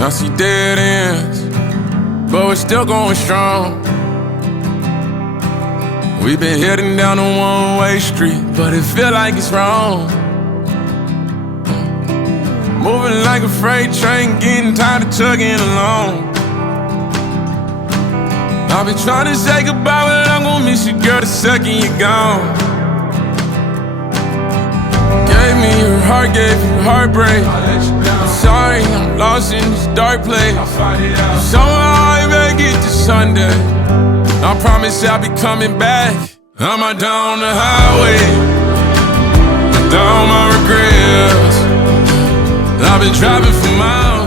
I see dead ends, but we're still going strong. We've been heading down a one-way street, but it feel like it's wrong. Moving like a freight train, getting tired of chugging along. I've been trying to say goodbye, but I'm gon' miss you, girl, the second you're gone. Gave me your heart, gave you heartbreak. I'm sorry, I'm lost in this dark place. Somehow I make it to Sunday. I promise I'll be coming back. I'm out down the highway, down my regrets. I've been driving for miles.